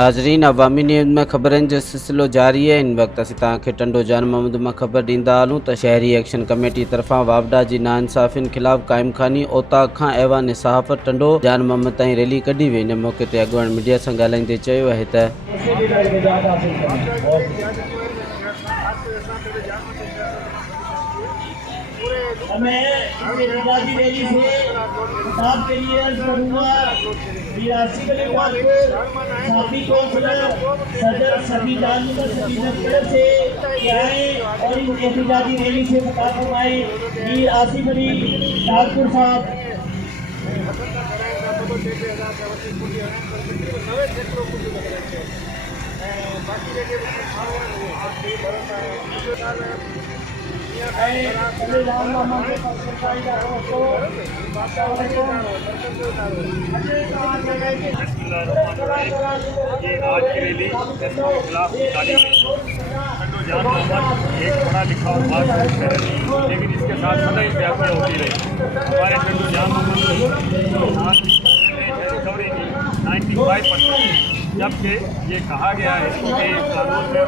नाज़रीन, अवामी न्यूज़ में ख़बरनि जो सिलसिलो जारी है। इन वक्त असीं तव्हांखे टंडो जान मोहम्मद में ख़बर ॾींदा हलूं त शहरी एक्शन कमेटी तरफ़ां वावडा जी नाइंसाफ़ियुनि ख़िलाफ़ क़ाइमखानी ओताक़ खां ऐवान सहाफ़त टंडो जान मोहम्मद ताईं रैली कढी वई। इन मौक़े ते अॻुवान मीडिया सां ॻाल्हाईंदे चयो आहे त मैं एहतजाजी रैली से खिताब के लिए अर्ज करूँगा। रियासी कलेक्टर को साथी कौंसलर सदर सभी जानवर सदीनगर से आए और इस एहतजाजी रैली से खिताब फरमाए। मीर आसिफ अली नागपुर साहब। आज की रैली के खिलाफ निकाली गई। जान मोहम्मद एक पढ़ा लिखा और बात है, लेकिन इसके साथ सदा ही व्याख्या होती रही। हमारे टंडो जान मोहम्मद रिकवरी की 95%, जबकि ये कहा गया है कि कानून में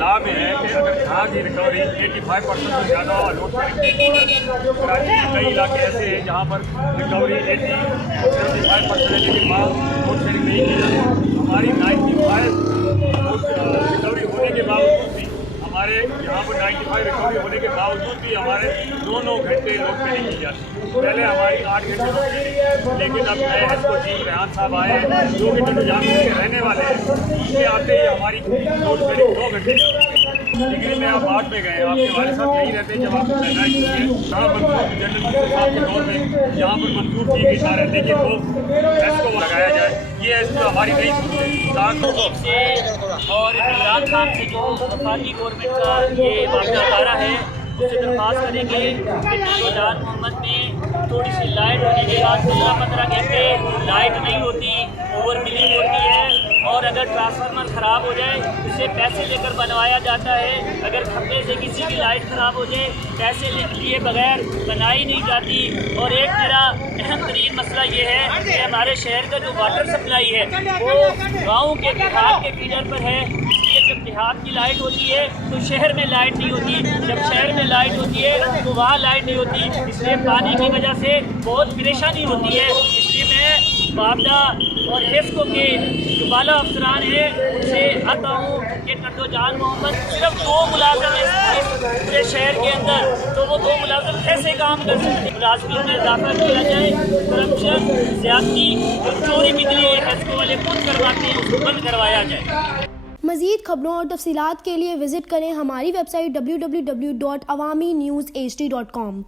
लॉ में है कि अगर जहाँ की रिकवरी 85% से ज़्यादा लोड कराची के कई इलाके ऐसे हैं जहाँ पर रिकवरी 75% है, लेकिन वहाँ लोड शेयरिंग नहीं की जाती। हमारी 95 रिकवरी होने के बावजूद भी हमारे यहाँ पर 95 रिकवरी होने के बावजूद भी हमारे 2-9 घंटे लोड शेयरिंग की जाती। पहले हमारी 8 घंटे लोड शेयरिंग, लेकिन अब नए एसओ चीफ रेहान साहब आए जो कि टंडो जान के रहने वाले हैं। उनके आते ही हमारी लोड शेयरिंग 2 घंटे। डिग्री में आप 8 में गए, आपके हमारे साथ यही रहते हैं। जब आप पैदाइश हुई है जहाँ पर जनरल साहब के दौर में यहाँ पर मंजूर की गई सारे, लेकिन वो एसको लगाया जाए, ये एसको हमारी नहीं सुनी से और इमरान खान से जो वफाकी गवर्नमेंट का ये वाक़ा आ है उससे दरख्वास्त करेंगे कि टंडो जान मोहम्मद में थोड़ी सी लाइट होने के बाद 15-15 घंटे लाइट नहीं होती, ओवर बिलिंग होती है। और अगर ट्रांसफार्मर ख़राब हो जाए उसे पैसे लेकर बनवाया जाता है। अगर खंभे से किसी की लाइट ख़राब हो जाए पैसे लिए बगैर बनाई नहीं जाती। और एक मेरा अहम तरीन मसला ये है कि हमारे शहर का जो वाटर सप्लाई है वो गाँव के देहात के फीडर पर है। इसलिए जब देहात की लाइट होती है तो शहर में लाइट नहीं होती, जब शहर में लाइट होती है तो वहाँ लाइट नहीं होती। इसलिए पानी की वजह से बहुत परेशानी होती है। इसलिए मैं वावडा और हेस्को के जो बाला अफसरान हैं उनसे आता हूँ कि टंडो जान मोहम्मद सिर्फ 2 मुलाजम है पूरे शहर के अंदर, तो वो 2 मुलाजम कैसे काम कर सकते? मुलाजमों में इजाफा किया जाए, करप्शन, ज़्यादती, जो चोरी बिजली हेस्को वाले खुद करवाते हैं उसको बंद करवाया जाए। मज़ीद खबरों और तफसीलात के लिए विज़िट करें हमारी वेबसाइट www.awamiNewsHD.com।